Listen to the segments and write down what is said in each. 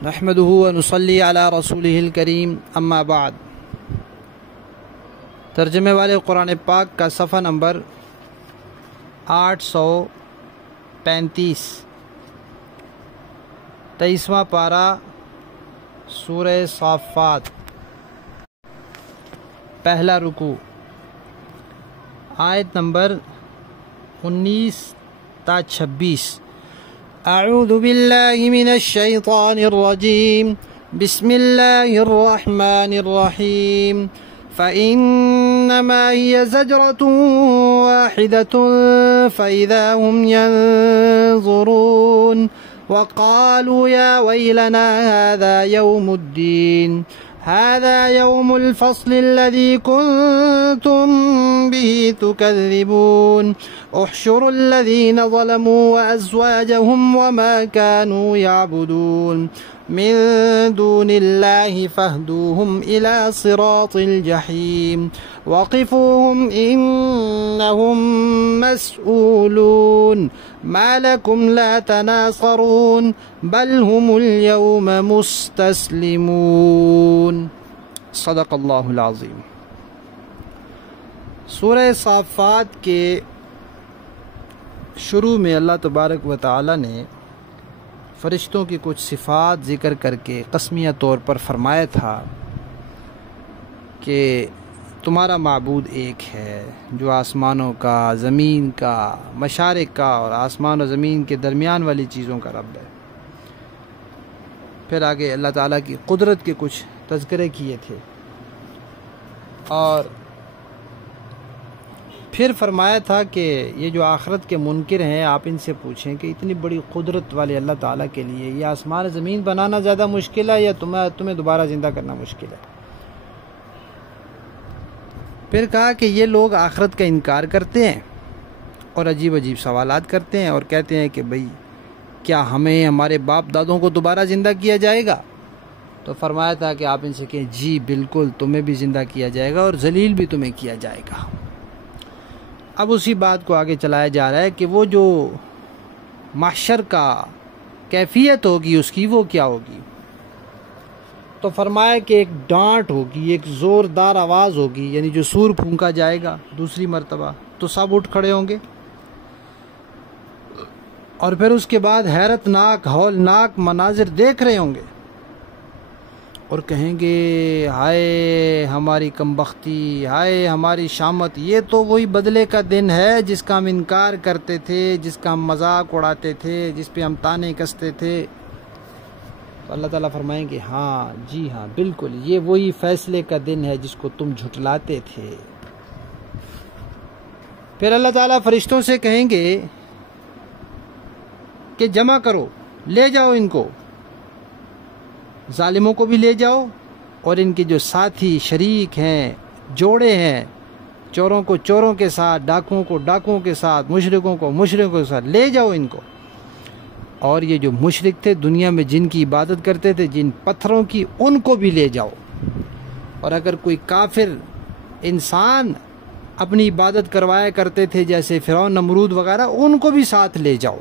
نحمده ونصلی علی رسولہ الکریم اما بعد۔ ترجمے والے قرآن پاک کا صفحہ نمبر 835، 23واں پارہ سورہ صافات، پہلا رکوع، آیت نمبر 19 تا 26۔ اعوذ باللہ من الشیطان الرجیم، بسم اللہ الرحمن الرحیم۔ فإنما هي زجرة واحدة فإذا هم ينظرون وقالوا يا ويلنا هذا يوم الدين، هذا يوم الفصل الذي كنتم به تكذبون، احشروا الذين ظلموا وأزواجهم وما كانوا يعبدون من دون الله فاهدوهم إلى صراط الجحيم وقفوهم إنهم مسؤولون ما لكم لا تناصرون بل هم اليوم مستسلمون۔ صدق اللہ العظیم۔ سورہ صافات کے شروع میں اللہ تبارک و تعالی نے فرشتوں کی کچھ صفات ذکر کر کے قسمیہ طور پر فرمایا تھا کہ تمہارا معبود ایک ہے جو آسمانوں کا، زمین کا، مشارق کا اور آسمان و زمین کے درمیان والی چیزوں کا رب ہے۔ پھر آگے اللہ تعالیٰ کی قدرت کے کچھ تذکرے کیے تھے، اور پھر فرمایا تھا کہ یہ جو آخرت کے منکر ہیں آپ ان سے پوچھیں کہ اتنی بڑی قدرت والے اللہ تعالیٰ کے لیے یہ آسمان زمین بنانا زیادہ مشکل ہے یا تمہیں دوبارہ زندہ کرنا مشکل ہے؟ پھر کہا کہ یہ لوگ آخرت کا انکار کرتے ہیں اور عجیب عجیب سوالات کرتے ہیں اور کہتے ہیں کہ بھئی کیا ہمیں ہمارے باپ دادوں کو دوبارہ زندہ کیا جائے گا؟ تو فرمایا تھا کہ آپ ان سے کہیں جی بالکل، تمہیں بھی زندہ کیا جائے گا اور ذلیل بھی تمہیں کیا جائے گا۔ اب اسی بات کو آگے چلایا جا رہا ہے کہ وہ جو محشر کا کیفیت ہوگی اس کی وہ کیا ہوگی؟ تو فرمایا کہ ایک ڈانٹ ہوگی، ایک زوردار آواز ہوگی، یعنی جو سور پھونکا جائے گا دوسری مرتبہ تو سب اٹھ کھڑے ہوں گے، اور پھر اس کے بعد حیرت ناک ہولناک مناظر دیکھ رہے ہوں گے اور کہیں گے ہائے ہماری کمبختی، ہائے ہماری شامت، یہ تو وہی بدلے کا دن ہے جس کا ہم انکار کرتے تھے، جس کا ہم مذاق اڑاتے تھے، جس پہ ہم تانے کستے تھے۔ تو اللہ تعالیٰ فرمائیں گے ہاں جی ہاں بالکل، یہ وہی فیصلے کا دن ہے جس کو تم جھٹلاتے تھے۔ پھر اللہ تعالیٰ فرشتوں سے کہیں گے کہ جمع کرو، لے جاؤ ان کو، ظالموں کو بھی لے جاؤ اور ان کے جو ساتھی شریک ہیں، جوڑے ہیں، چوروں کو چوروں کے ساتھ، ڈاکوؤں کو ڈاکوؤں کے ساتھ، مشرکوں کو مشرکوں کے ساتھ لے جاؤ ان کو۔ اور یہ جو مشرک تھے دنیا میں جن کی عبادت کرتے تھے، جن پتھروں کی، ان کو بھی لے جاؤ، اور اگر کوئی کافر انسان اپنی عبادت کروایا کرتے تھے جیسے فرعون، نمرود وغیرہ، ان کو بھی ساتھ لے جاؤ۔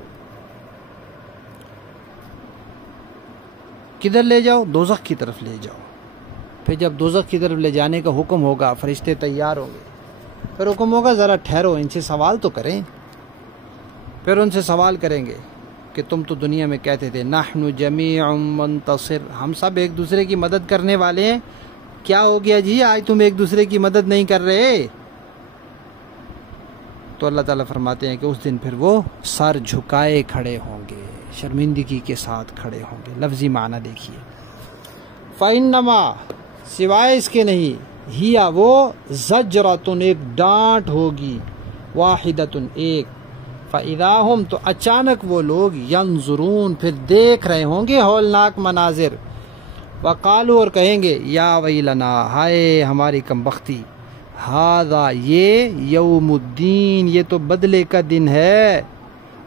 کدھر لے جاؤ؟ دوزخ کی طرف لے جاؤ۔ پھر جب دوزخ کی طرف لے جانے کا حکم ہوگا، فرشتے تیار ہوں گے، پھر حکم ہوگا ذرا ٹھہرو، ان سے سوال تو کریں۔ پھر ان سے سوال کریں گے کہ تم تو دنیا میں کہتے تھے نحن جمیع منتصر، ہم سب ایک دوسرے کی مدد کرنے والے ہیں، کیا ہو گیا جی آج تم ایک دوسرے کی مدد نہیں کر رہے؟ تو اللہ تعالیٰ فرماتے ہیں کہ اس دن پھر وہ سر جھکائے کھڑے ہوں گے، شرمندگی کے ساتھ کھڑے ہوں گے۔ لفظی معنی دیکھیے، فَإِنَّمَا سوائے اس کے نہیں، ہیا وہ، زجرتن ایک ڈانٹ ہوگی، واحدتن ایک، فَإِذَا هُمْ تو اچانک وہ لوگ، ينظرون پھر دیکھ رہے ہوں گے ہولناک مناظر، وقالو اور کہیں گے یا ویلنا ہائے ہماری کمبختی، ہاذا یہ، یوم الدین یہ تو بدلے کا دن ہے،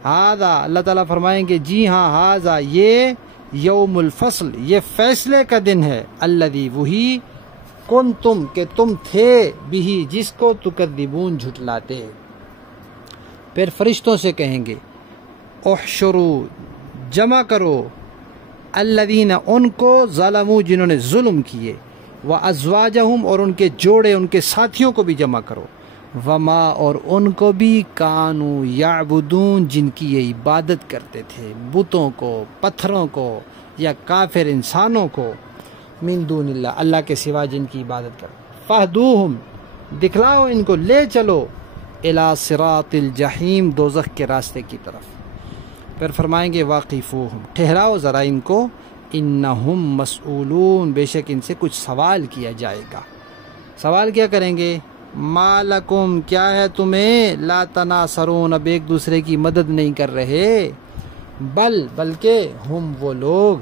ہاذا اللہ تعالیٰ فرمائیں گے جی ہاں، ہاذا یہ، یوم الفصل یہ فیصلے کا دن ہے، الذی وہی، کنتم کہ تم تھے، بھی جس کو تکذبون جھٹلاتے۔ پھر فرشتوں سے کہیں گے احشروا جمع کرو الذین ان کو ظلموا جنہوں نے ظلم کیے، وازواجہم اور ان کے جوڑے ان کے ساتھیوں کو بھی جمع کرو، وما اور ان کو بھی کانوا یعبدون جن کی یہ عبادت کرتے تھے، بتوں کو، پتھروں کو یا کافر انسانوں کو، من دون اللہ اللہ کے سوا جن کی عبادت کرو، فہدوہم دکھلاؤ ان کو، لے چلو الی صراط الجحیم دوزخ کے راستے کی طرف۔ پھر فرمائیں گے واقفوہم ٹھہراؤ ذرا ان کو، انہم مسئولون بے شک ان سے کچھ سوال کیا جائے گا۔ سوال کیا کریں گے؟ ما لکم کیا ہے تمہیں، لا تناصرون اب ایک دوسرے کی مدد نہیں کر رہے، بلکہ ہم وہ لوگ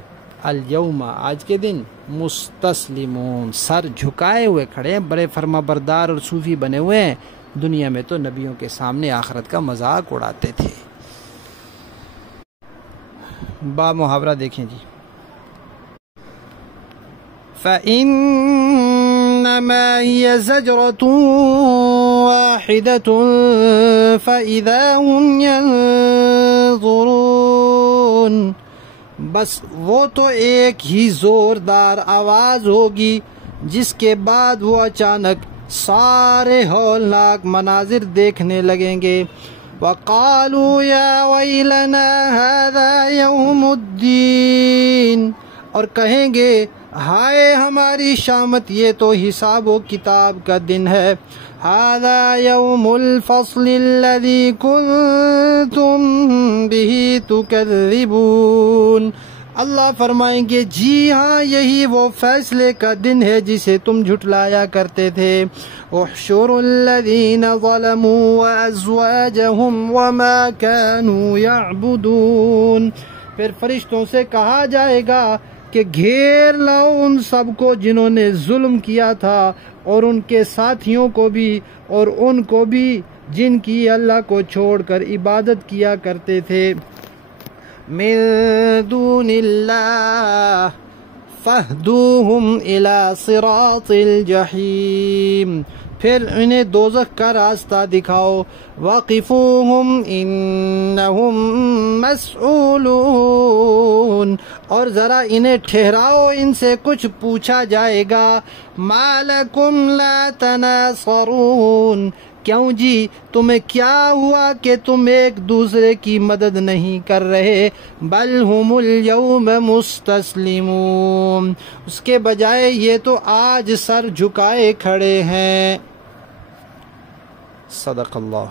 الیوم آج کے دن مستسلمون سر جھکائے ہوئے کھڑے ہیں، بڑے فرما بردار اور صوفی بنے ہوئے ہیں، دنیا میں تو نبیوں کے سامنے آخرت کا مذاق اڑاتے تھے۔ با محاورہ دیکھیں جی، فَإِنَّمَا هِيَ زَجْرَةٌ وَاحِدَةٌ فَإِذَا هُمْ يَنظُرُونَ بس وہ تو ایک ہی زوردار آواز ہوگی جس کے بعد وہ اچانک سارے ہولناک مناظر دیکھنے لگیں گے۔ وَقَالُوا يَا وَيْلَنَا هَذَا يَوْمُ الدِّينِ اور کہیں گے ہائے ہماری شامت، یہ تو حساب و کتاب کا دن ہے۔ هَذَا يَوْمُ الْفَصْلِ الَّذِي كُنْتُمْ بِهِ تُكَذِّبُونَ اللہ فرمائیں گے جی ہاں یہی وہ فیصلے کا دن ہے جسے تم جھٹلایا کرتے تھے۔ احشروا الذین ظلموا وازواجہم وما كانوا يعبدون پھر فرشتوں سے کہا جائے گا کہ گھیر لاؤ ان سب کو جنہوں نے ظلم کیا تھا، اور ان کے ساتھیوں کو بھی، اور ان کو بھی جن کی اللہ کو چھوڑ کر عبادت کیا کرتے تھے، من دون اللہ فاہدوہم الی صراط الجحیم پھر انہیں دوزخ کا راستہ دکھاؤ، واقفوہم انہم مسئولون اور ذرا انہیں ٹھہراؤ ان سے کچھ پوچھا جائے گا۔ ما لکم لا تناصرون کیوں جی تمہیں کیا ہوا کہ تم ایک دوسرے کی مدد نہیں کر رہے، بل ہم الیوم مستسلمون اس کے بجائے یہ تو آج سر جھکائے کھڑے ہیں۔ صدق اللہ۔